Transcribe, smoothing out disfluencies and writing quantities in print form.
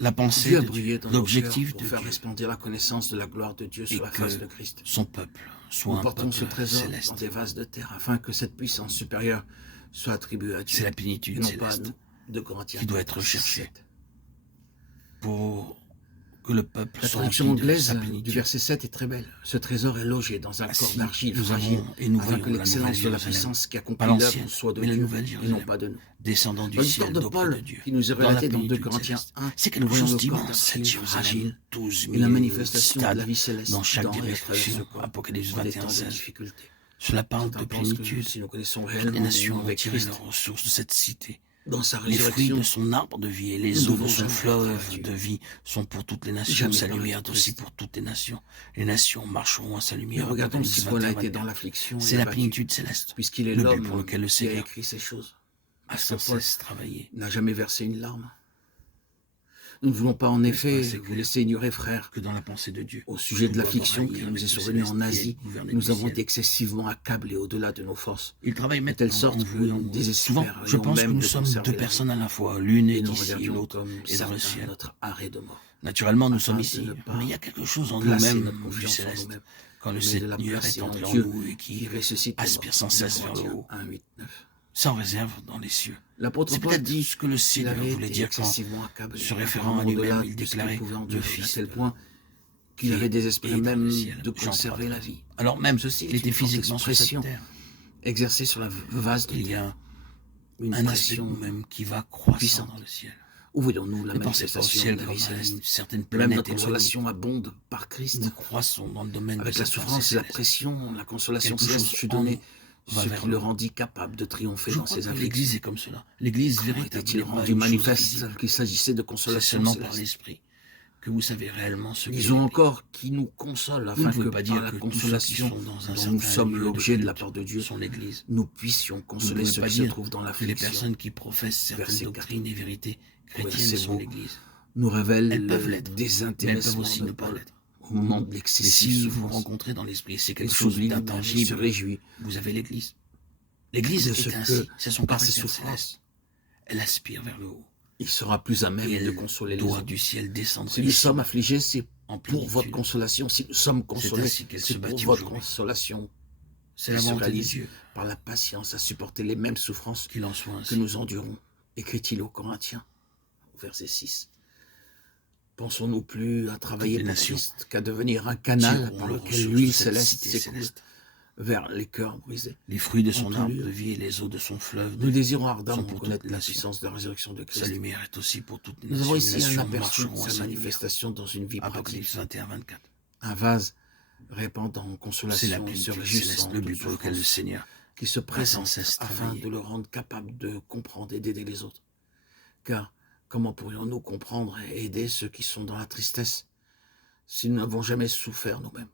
la pensée Dieu a de brillé Dieu, dans nos cœurs l'objectif pour de faire Dieu, resplendir la connaissance de la gloire de Dieu et sur la face de que Christ. son peuple soit Nous un portons ce peuple trésor dans céleste. des vases de terre afin que cette puissance supérieure soit attribuée à C'est Dieu la et plénitude non pas à céleste nous. De Corinthiens qui doit 4, être 6, recherchée 7. pour que le peuple La soit traduction rempli de sa anglaise du plénitude. verset 7 est très belle. Ce trésor est logé dans un corps Ainsi, d'argile nous fragile, avons et nous afin que voyons la nouvelle l'excellence de la Jérusalem, puissance qui pas accomplit l'œuvre l'ancienne, soit de mais la Dieu nouvelle et non Jérusalem, pas de nous. descendant du Dans l'histoire ciel de d'auprès de Paul, Dieu, qui nous est dans la relatée dans 2 plénitude Corinthiens céleste. 1, C'est nous quelque voyons chose le corps d'immense, cette d'argile Jérusalem, fragile 12 et la 000 manifestation de la stades vie céleste dans chaque dans l'épreuve direction, ce corps Apocalypse en des temps 21, de 16. difficulté. Cela parle de Certains pensent que plénitude. si nous connaissons Toutes les réellement nations l'union vont avec tirer Christ, leurs ressources de cette cité. dans sa Les fruits de résurrection, son arbre de vie et nous les eaux de devons son jamais fleuve être de vie sont pour toutes les nations. jamais Sa paraître lumière est aussi triste. pour toutes les nations. Les nations marcheront à sa Mais lumière. regardons Apocalypse si Paul a 21, été dans 24. l'affliction et C'est la abattu, plénitude céleste, puisqu'il est le but pour l'homme lequel le qui a Seigneur écrit ces choses. a Saint sans Paul cesse travaillé. n'a jamais versé une larme. Nous ne voulons pas en effet vous laisser ignorer, frères, Que dans la pensée de Dieu, au sujet de nous l'affliction devons qui raillir nous est avec le survenue en céleste qui Asie. est gouverné Nous du avons ciel. été excessivement accablés au-delà de nos forces, Il travaille de maintenant telle sorte en que vous et en nous moi. Souvent, je désespérions pense que même nous de sommes conserver deux la vie. personnes à la fois. L'une Et est nous ici et regardions l'autre comme est dans le certains ciel. notre arrêt de mort, Naturellement, nous afin sommes de ici, ne pas mais il y a quelque chose en placer nous-mêmes notre du confiance en céleste. nous-mêmes, Quand le mais de la Seigneur est placer en entré en Dieu nous et qui qui ressuscite les aspire morts. sans 2 cesse vers le Corinthiens haut, 1, 8, 9. sans réserve dans les cieux. L'apôtre C'est Paul peut-être dit ce que le qu'il Seigneur avait voulait été dire quand, excessivement accablé, se référant à apparemment lui-même, au-delà il de ce qu'il déclarait pouvait le endurer, à Fils tel de point qu'il qui avait est désespéré dans le même ciel, de Jean conserver 3, la 13. vie. Alors même, Ceci il est était une forte physiquement sur cette expression terre. exercée sur la vase de Il y terre, a une un aspect de pression nous-mêmes qui va croissant puissante. dans le ciel. Où voyons-nous la Ne pensez pas au manifestation ciel de la comme vie à céleste? une certaine Même planète notre éloignée. consolation abonde par Christ. Nous croissons dans le domaine Avec de la cette pensée souffrance et la céleste. pression, la consolation Quelque céleste chose fut en donnée, nous va ce vers qui le le haut. rendit capable de triompher Je dans crois ses que afflictions. l'Église est comme cela. L'Église Comment véritable était-il n'est pas rendu une chose manifeste visible. qu'il s'agissait de C'est consolation seulement par céleste? l'Esprit que vous savez réellement ce qu'est Disons l'Église. encore qui nous console, Vous afin ne que pouvez pas par dire la que tous ceux qui consolation sont dans un dont nous certain sommes lieu de l'objet de la culte part de Dieu, sont l'Église. nous puissions Vous ne consoler pouvez ceux pas qui se dire trouvent dans que les l'affliction. personnes qui professent certaines Verset 4. doctrines et vérités chrétiennes ces sont mots l'Église. nous révèle Elles peuvent le l'être, mais elles peuvent désintéressement aussi de ne pas Paul l'être. au moment de Mais l'excessive si vous souffrance. rencontrez dans l'Esprit, c'est Il quelque chose s'oublie lui-même, il se d'intangible. réjouit Vous avez l'Église. L'Église de ce est ainsi. que, C'est son par ses caractère souffrances, céleste. Elle aspire vers le haut. il sera plus à Et même de elle consoler les doit autres. du ciel descendre Si nous ici, sommes affligés, c'est en pour votre plénitude. consolation. Si nous sommes consolés, ainsi qu'elle c'est se pour bâtit votre aujourd'hui. consolation. C'est la qui se volonté de réalise Dieu par la patience à supporter les mêmes souffrances qu'il en soit que ainsi. nous endurons, écrit-il aux Corinthiens, verset 6. Pensons-nous plus à travailler Toutes les pour nations Christ qu'à devenir un canal tireront par leurs lequel ressources l'huile de cette céleste cité s'écoule céleste. vers les cœurs brisés. Les fruits de En son tout arbre lieu, de vie et les eaux de son fleuve de nous vie désirons sont ardemment pour toutes connaître les la nations. puissance de la résurrection de Sa Christ. lumière est aussi pour toutes les Nous nations. avons Les ici un nations aperçu de marcheront à sa sa lumière. manifestation dans une vie pratique. Apocalypse 21, 24. Un vase répandant C'est la consolation et se plénitude réjouissant céleste, de le toute but pour lequel le souffrance Seigneur qui se va sans présente cesse afin travailler. de le rendre capable de comprendre et d'aider les autres. Car comment pourrions-nous comprendre et aider ceux qui sont dans la tristesse si nous n'avons jamais souffert nous-mêmes?